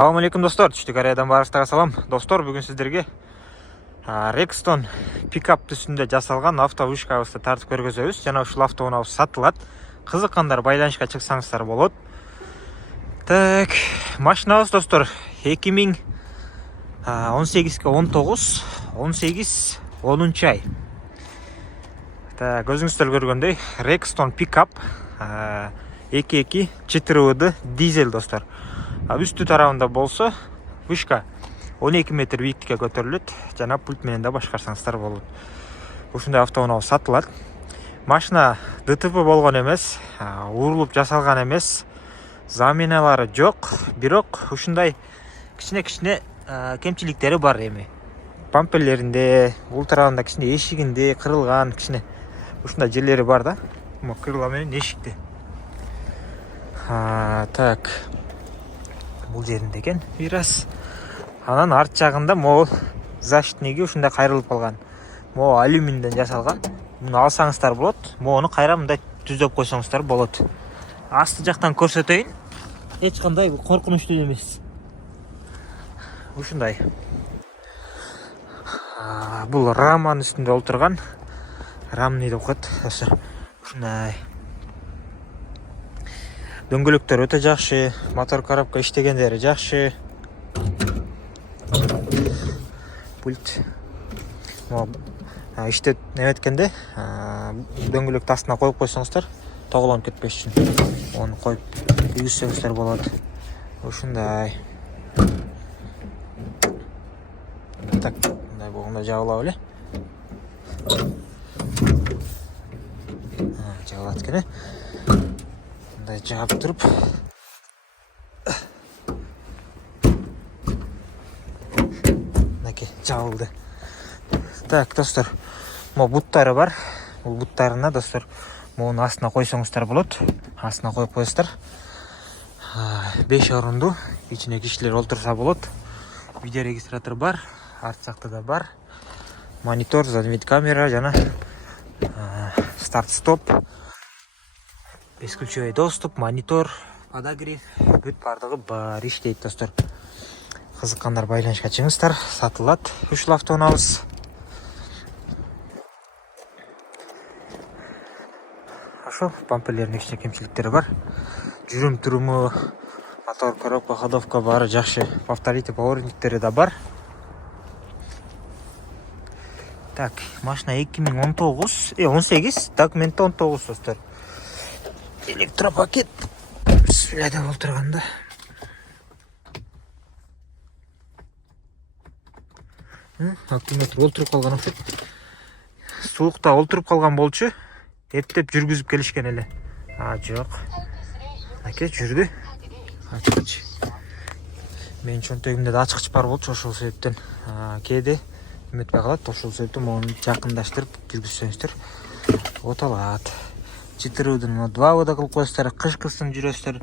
Assalamu алейкум достор, Түштүк Кореядан барыңыздарга салам. Достор, бүгүн сиздерге Rexton пикап түсүндө жасалган автовышкабызды тартып көргөзөбүз. Жана ушул автоунабыз сатылат. Кызыккандар байланышка чыксаңыздар болот. Так, машинабыз достор 2018 19 18 10 ай. Так, өзүңүздөр көргөндөй Rexton пикап 2.4 дизель достор. Үстү тарабында болсо вышка 12 метр бийиктикке көтөрүлөт, жана пульт менен да башкарсаңыздар болот. Ушундай автоунаа сатылат. Машина ДТП болгон эмес, урулуп жасалган эмес, заминалары жок, бирок ушундай кичине кемчиликтери бар эми. Бамперлеринде, бул тарабында кичине эшигинде кырылган кичине ушундай жерлери бар да. Крыло менен эшикте. Так. Бул жеринде экен бираз. Анан арт жагында могу защитниги ушундай кайрылып калган. Могу алюминден жасалган. Муну алсаңыздар болот. Могуну кайра мындай түзөп койсоңуздар болот. Асты жактан көрсөтөйүн. Эч кандай коркунучтуу эмес. Ушундай. Бул раманын үстүндө олтурган. Рамны деп коет. Ушундай. Дөңгөлөктөр өтө жакшы, мотор коробка иштегендери жакшы. Пульт. Иштеп неметкенде, дөңгөлөктү астына коюп койсоңуздар, тоголонуп кетпеш үчүн. Оны коюп үйгүзсөңүздөр болот. Ушундай. Так, мындай болгондо жабылабы эле. Жабылат экен. Жаап туруп мынакей жабылды. Так, достор, могу буттары бар. Бул буттарына достор могуну астына койсоңуздар болот. Астына коюп коесуздар. 5 орунду, ичине кишилер олтурса болот. Видео регистратор бар, арт жакта да бар. Монитор, задний вид камера жана старт-стоп. Бесключевой доступ, монитор, подогрев, бүт бардыгы бар, иштейт достор. Кызыккандар байланышка чыгыңыздар, сатылат ушул автоунабыз. Ошо бамперлеринде кичине кемчиликтери бар. Жүрүм туруму, мотор коробка, ходовка баары жакшы. Повторите, поворотниктери да бар. Так, машина 2019, 18, документте 19 достор. Электропакет сүйлөдө олтурганда. Аккумулятор олтуруп калган окшойт. Суукта олтуруп калган болчу. Эптеп жүргүзүп келишкен эле. Жок. Аке жүрдү. Ачкыч. Менин чөнтөгүмдө да ачкыч бар болчу, ошол себептен кээде эметпей калат. Ошол себептен муну жакындаштырып жүргүзсөңүздөр оталат. Чытыруудун 2 вода кылып коесуздар, кышкырсын жүрөсүздөр.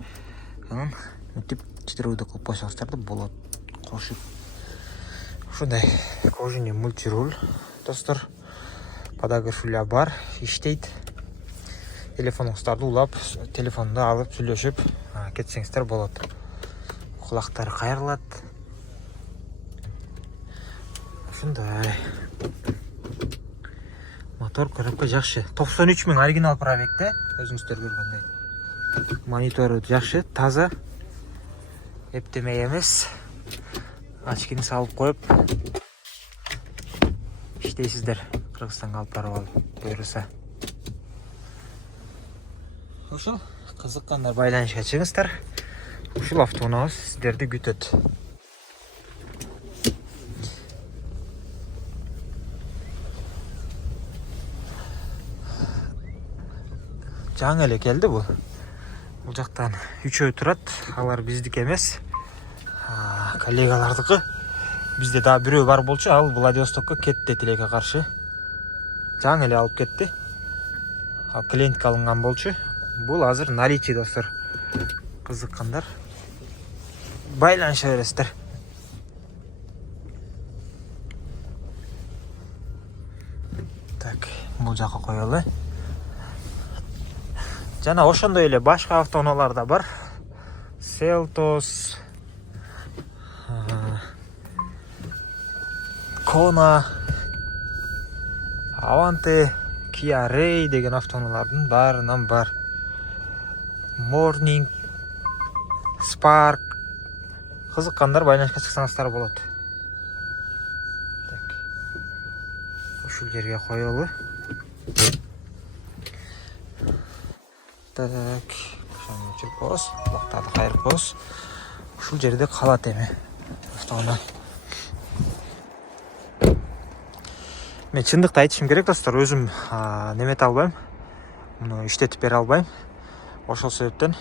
Анан мынтип чытырууда кылып койсоңуздар да болот. Кошуп. Ушундай кожаный мультируль достор. Подогрев бар, иштейт. Телефонуңуздарды улап, телефонду алып сүйлөшүп кетсеңиздер болот. Кулактары кайрылат. Ушундай. Мотор коробка жакшы. 93 000 оригинал пробегте, өзүңүздөр көргөндөй. Монитору жакшы, таза. Эптемей эмес. Очкини салып коюп иштейсиздер. Кыргызстанга алып барып алып буйруса. Ошол кызыккандар байланышка чыгыңыздар. Ушул автоунабыз сиздерди күтөт. Жаңы эле келди бул. Бул жактан 3 турат, алар биздики эмес. Коллегалардыкы. Бизде да бирөө бар болчу, ал Владивостокко кетти тилекке каршы. Жаңы эле алып кетти. Ал клиентке алынган болчу. Бул азыр наличие достор. Кызыккандар байланыша бересиздер. Так, бул жака коелу. Жана ошондой эле башка автоунаалар да бар. Селтос, Kona, Avante, Kia Ray деген автоунаалардын баарынан бар. Morning, Spark. Кызыккандар байланышка чыксаңыздар болот. Так. Ушул жерге коелу. Так. Ошону өчүрүп коебуз. Бактарды кайрып коебуз. Ушул жерде калат эми автоунаа. Мен чындыкты айтышым керек достор, өзүм немете албайм. Муну иштетип бере албайм. Ошол себептен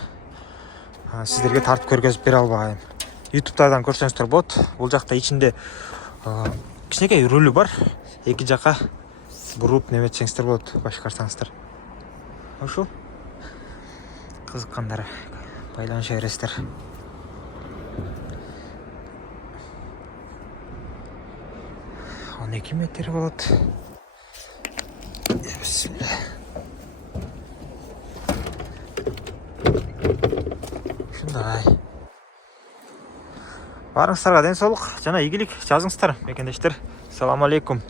сиздерге тартып көргөзүп бере албайм. YouTube'дан көрсөңүздөр болот. Бул жакта ичинде кичинекей рулю бар. Эки жака буруп неметсеңиздер болот, башкарсаңыздар. Ошол. Кызыккандар байланыша бересиздер. Он 2 метр болот. Бисмилла. Ушундай. Барыңыздарга ден соолук жана ийгилик жазыңыздар, мекендештер. Assalamu alaikum.